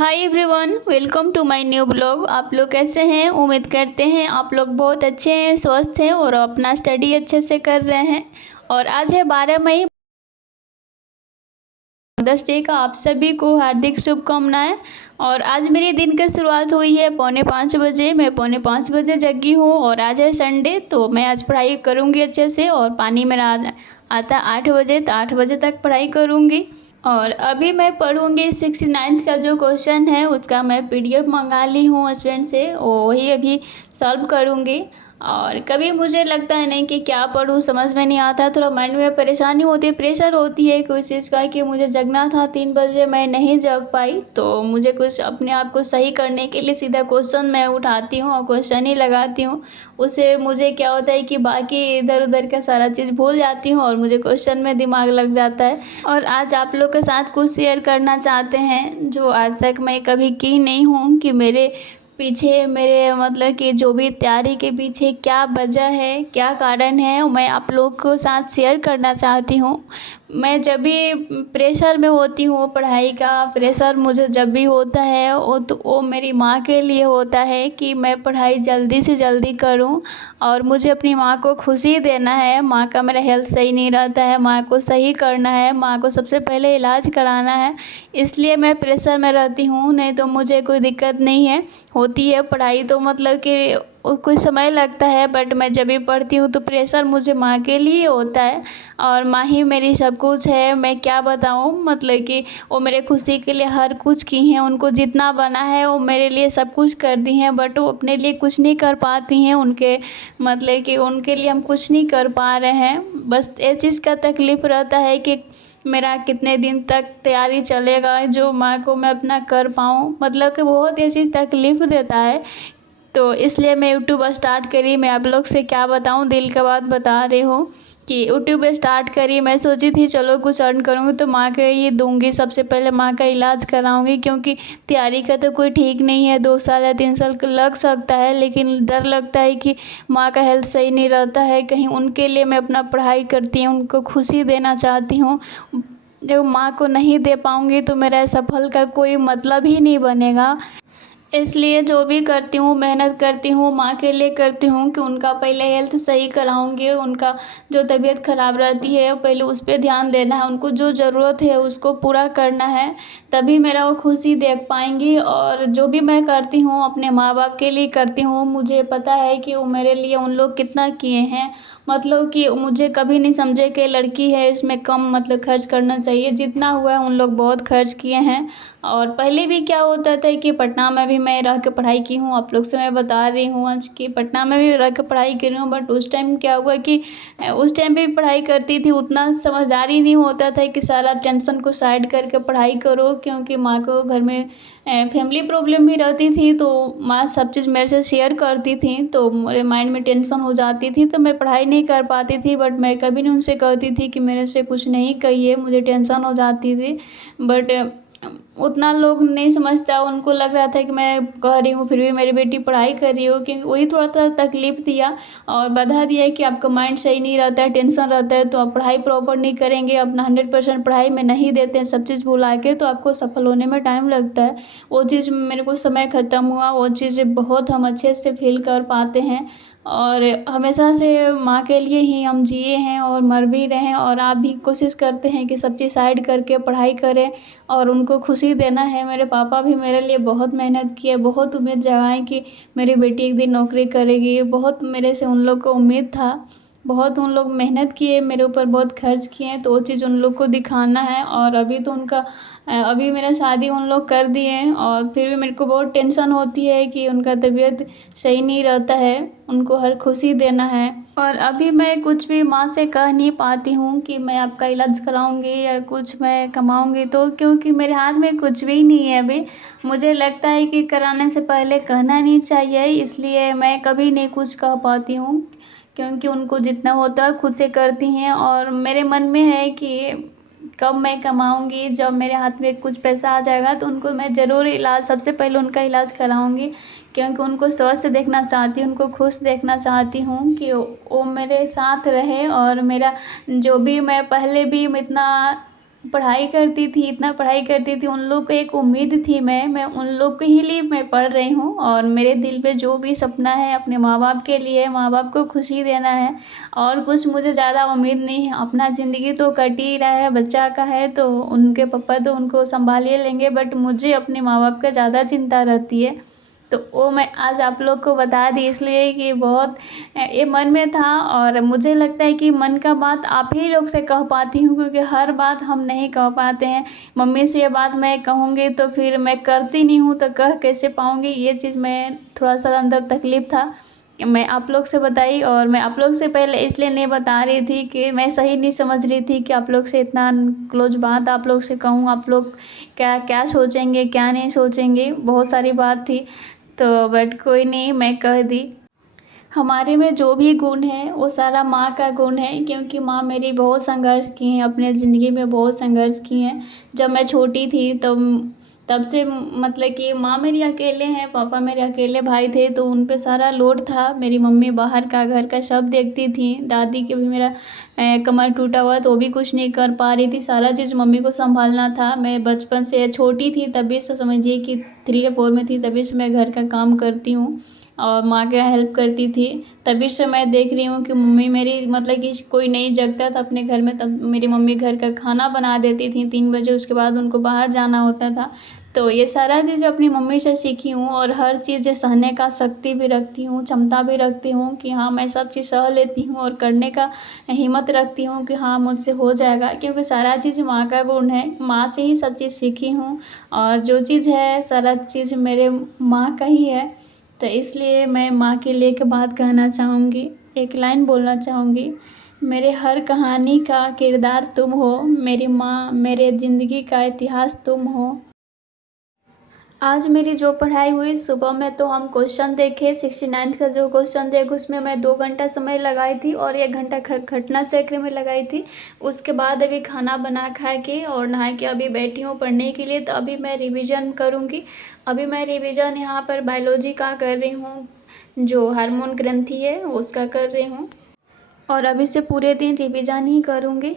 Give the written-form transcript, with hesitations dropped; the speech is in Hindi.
Hi everyone, welcome to my new blog. आप लोग कैसे हैं? उम्मीद करते हैं आप लोग बहुत अच्छे हैं, स्वस्थ हैं और अपना स्टडी अच्छे से कर रहे हैं। और आज है 12 मई, मदर्स डे का आप सभी को हार्दिक शुभकामनाएं। और आज मेरे दिन की शुरुआत हुई है 4:45 बजे। मैं 4:45 बजे जगी हूँ और आज है संडे, तो मैं आज पढ़ाई करूँगी अच्छे से। और पानी मेरा आता 8 बजे, तो 8 बजे तक पढ़ाई करूँगी। और अभी मैं पढ़ूँगी 69th का जो क्वेश्चन है उसका मैं PDF मंगा ली हूँ हस्बैंड से, वही अभी सॉल्व करूँगी। और कभी मुझे लगता है नहीं कि क्या पढूं, समझ में नहीं आता, थोड़ा माइंड में परेशानी होती है, प्रेशर होती है कुछ चीज़ का कि मुझे जगना था 3 बजे, मैं नहीं जग पाई। तो मुझे कुछ अपने आप को सही करने के लिए सीधा क्वेश्चन मैं उठाती हूँ और क्वेश्चन ही लगाती हूँ। उससे मुझे क्या होता है कि बाकी इधर उधर का सारा चीज़ भूल जाती हूँ और मुझे क्वेश्चन में दिमाग लग जाता है। और आज आप लोग के साथ कुछ शेयर करना चाहते हैं जो आज तक मैं कभी की नहीं हूँ, कि मेरे पीछे मेरे मतलब कि जो भी तैयारी के पीछे क्या वजह है, क्या कारण है, मैं आप लोग के साथ शेयर करना चाहती हूँ। मैं जब भी प्रेशर में होती हूँ, पढ़ाई का प्रेशर मुझे जब भी होता है वो मेरी माँ के लिए होता है कि मैं पढ़ाई जल्दी से जल्दी करूँ और मुझे अपनी माँ को खुशी देना है। माँ का मेरा हेल्थ सही नहीं रहता है, माँ को सही करना है, माँ को सबसे पहले इलाज कराना है, इसलिए मैं प्रेशर में रहती हूँ। नहीं तो मुझे कोई दिक्कत नहीं है, होती है पढ़ाई तो मतलब कि कुछ समय लगता है, बट मैं जब भी पढ़ती हूँ तो प्रेशर मुझे माँ के लिए होता है। और माँ ही मेरी सब कुछ है, मैं क्या बताऊँ, मतलब कि वो मेरे खुशी के लिए हर कुछ की हैं। उनको जितना बना है वो मेरे लिए सब कुछ कर दी हैं, बट वो अपने लिए कुछ नहीं कर पाती हैं। उनके मतलब कि उनके लिए हम कुछ नहीं कर पा रहे हैं। बस ये चीज़ का तकलीफ़ रहता है कि मेरा कितने दिन तक तैयारी चलेगा जो माँ को मैं अपना कर पाऊँ, मतलब कि बहुत ये चीज़ तकलीफ़ देता है। तो इसलिए मैं यूट्यूब स्टार्ट करी। मैं आप लोग से क्या बताऊँ, दिल का बात बता रही हूँ कि यूट्यूब स्टार्ट करी। मैं सोची थी चलो कुछ अर्न करूँगी तो माँ के ये दूँगी, सबसे पहले माँ का इलाज कराऊँगी, क्योंकि तैयारी का तो कोई ठीक नहीं है, 2 साल या 3 साल का लग सकता है, लेकिन डर लगता है कि माँ का हेल्थ सही नहीं रहता है, कहीं उनके लिए मैं अपना पढ़ाई करती हूँ, उनको खुशी देना चाहती हूँ। जब माँ को नहीं दे पाऊँगी तो मेरा सफल का कोई मतलब ही नहीं बनेगा। इसलिए जो भी करती हूँ, मेहनत करती हूँ, माँ के लिए करती हूँ कि उनका पहले हेल्थ सही कराऊँगी। उनका जो तबीयत ख़राब रहती है पहले उस पर ध्यान देना है, उनको जो ज़रूरत है उसको पूरा करना है, तभी मेरा वो खुशी देख पाएंगी। और जो भी मैं करती हूँ अपने माँ बाप के लिए करती हूँ। मुझे पता है कि वो मेरे लिए उन लोग कितना किए हैं, मतलब कि मुझे कभी नहीं समझे कि लड़की है इसमें कम मतलब खर्च करना चाहिए, जितना हुआ है उन लोग बहुत खर्च किए हैं। और पहले भी क्या होता था कि पटना में भी मैं रह के पढ़ाई की हूँ, आप लोग से मैं बता रही हूँ आज कि पटना में भी रह के पढ़ाई कर रही हूँ। बट उस टाइम क्या हुआ कि उस टाइम पे भी पढ़ाई करती थी, उतना समझदारी नहीं होता था कि सारा टेंशन को साइड करके पढ़ाई करो, क्योंकि माँ को घर में फैमिली प्रॉब्लम भी रहती थी, तो माँ सब चीज़ मेरे से शेयर करती थी, तो मेरे माइंड में टेंशन हो जाती थी, तो मैं पढ़ाई नहीं कर पाती थी। बट मैं कभी नहीं उनसे कहती थी कि मेरे से कुछ नहीं कहिए, मुझे टेंशन हो जाती थी। बट उतना लोग नहीं समझता, उनको लग रहा था कि मैं कह रही हूँ फिर भी मेरी बेटी पढ़ाई कर रही हो, कि वही थोड़ा सा तकलीफ़ दिया और बाधा दिया कि आपका माइंड सही नहीं रहता है, टेंशन रहता है, तो आप पढ़ाई प्रॉपर नहीं करेंगे, अपना 100% पढ़ाई में नहीं देते हैं, सब चीज़ भुला के, तो आपको सफल होने में टाइम लगता है। वो चीज़ मेरे को समय ख़त्म हुआ, वो चीज़ बहुत हम अच्छे से फील कर पाते हैं। और हमेशा से माँ के लिए ही हम जिए हैं और मर भी रहे हैं। और आप भी कोशिश करते हैं कि सब चीज़ साइड करके पढ़ाई करें और उनको खुशी देना है। मेरे पापा भी मेरे लिए बहुत मेहनत किए, बहुत उम्मीद जगाई कि मेरी बेटी एक दिन नौकरी करेगी, बहुत मेरे से उन लोग को उम्मीद था, बहुत उन लोग मेहनत किए, मेरे ऊपर बहुत खर्च किए, तो वो चीज़ उन लोग को दिखाना है। और अभी तो उनका अभी मेरा शादी उन लोग कर दिए हैं, और फिर भी मेरे को बहुत टेंशन होती है कि उनका तबीयत सही नहीं रहता है, उनको हर खुशी देना है। और अभी मैं कुछ भी माँ से कह नहीं पाती हूँ कि मैं आपका इलाज कराऊंगी या कुछ मैं कमाऊंगी, तो क्योंकि मेरे हाथ में कुछ भी नहीं है अभी। मुझे लगता है कि कराने से पहले कहना नहीं चाहिए, इसलिए मैं कभी नहीं कुछ कह पाती हूँ, क्योंकि उनको जितना होता है खुद से करती हैं। और मेरे मन में है कि कब मैं कमाऊंगी, जब मेरे हाथ में कुछ पैसा आ जाएगा तो उनको मैं ज़रूर इलाज, सबसे पहले उनका इलाज कराऊंगी, क्योंकि उनको स्वस्थ देखना चाहती हूँ, उनको खुश देखना चाहती हूँ कि वो मेरे साथ रहे। और मेरा जो भी मैं पहले भी इतना पढ़ाई करती थी, इतना पढ़ाई करती थी, उन लोग को एक उम्मीद थी, मैं उन लोग के ही लिए मैं पढ़ रही हूँ और मेरे दिल पे जो भी सपना है अपने माँ-बाप के लिए, माँ-बाप को खुशी देना है और कुछ मुझे ज़्यादा उम्मीद नहीं है। अपना ज़िंदगी तो कट ही रहा है, बच्चा का है तो उनके पापा तो उनको सँभाल ही लेंगे, बट मुझे अपने माँ-बाप का ज़्यादा चिंता रहती है। तो वो मैं आज आप लोग को बता दी इसलिए कि बहुत ये मन में था और मुझे लगता है कि मन का बात आप ही लोग से कह पाती हूँ, क्योंकि हर बात हम नहीं कह पाते हैं। मम्मी से ये बात मैं कहूँगी तो फिर मैं करती नहीं हूँ, तो कह कैसे पाऊँगी, ये चीज़ मैं थोड़ा-सा अंदर तकलीफ़ था। मैं आप लोग से बताई और मैं आप लोग से पहले इसलिए नहीं बता रही थी कि मैं सही नहीं समझ रही थी कि आप लोग से इतना क्लोज़ बात आप लोग से कहूँ, आप लोग क्या क्या सोचेंगे, क्या नहीं सोचेंगे, बहुत सारी बात थी। तो बट कोई नहीं, मैं कह दी। हमारे में जो भी गुण है वो सारा माँ का गुण है, क्योंकि माँ मेरी बहुत संघर्ष की हैं, अपने ज़िंदगी में बहुत संघर्ष की हैं। जब मैं छोटी थी तब से मतलब कि माँ मेरी अकेले हैं, पापा मेरे अकेले भाई थे, तो उन पे सारा लोड था। मेरी मम्मी बाहर का घर का सब देखती थी, दादी के भी मेरा कमर टूटा हुआ तो वो भी कुछ नहीं कर पा रही थी, सारा चीज़ मम्मी को संभालना था। मैं बचपन से छोटी थी तभी से समझिए कि 3 या 4 में थी तभी से मैं घर का काम करती हूँ और माँ का हेल्प करती थी। तभी से मैं देख रही हूँ कि मम्मी मेरी मतलब कि कोई नहीं जगता था अपने घर में तब मेरी मम्मी घर का खाना बना देती थी 3 बजे, उसके बाद उनको बाहर जाना होता था। तो ये सारा चीज़ अपनी मम्मी से सीखी हूँ और हर चीज़ सहने का शक्ति भी रखती हूँ, क्षमता भी रखती हूँ कि हाँ मैं सब चीज़ सह लेती हूँ और करने का हिम्मत रखती हूँ कि हाँ मुझसे हो जाएगा, क्योंकि सारा चीज़ माँ का गुण है। माँ से ही सब चीज़ सीखी हूँ और जो चीज़ है सारा चीज़ मेरे माँ का ही है। तो इसलिए मैं माँ के लिए एक बात कहना चाहूँगी, एक लाइन बोलना चाहूँगी। मेरे हर कहानी का किरदार तुम हो, मेरी माँ मेरे ज़िंदगी का इतिहास तुम हो। आज मेरी जो पढ़ाई हुई सुबह में तो हम क्वेश्चन देखे 69th का जो क्वेश्चन देखे उसमें मैं 2 घंटा समय लगाई थी और 1 घंटा घटना चक्र में लगाई थी। उसके बाद अभी खाना बना खा के और नहा के अभी बैठी हूँ पढ़ने के लिए, तो अभी मैं रिवीजन करूँगी। अभी मैं रिवीजन यहाँ पर बायोलॉजी का कर रही हूँ, जो हार्मोन ग्रंथि है उसका कर रही हूँ और अभी से पूरे दिन रिवीजन ही करूँगी।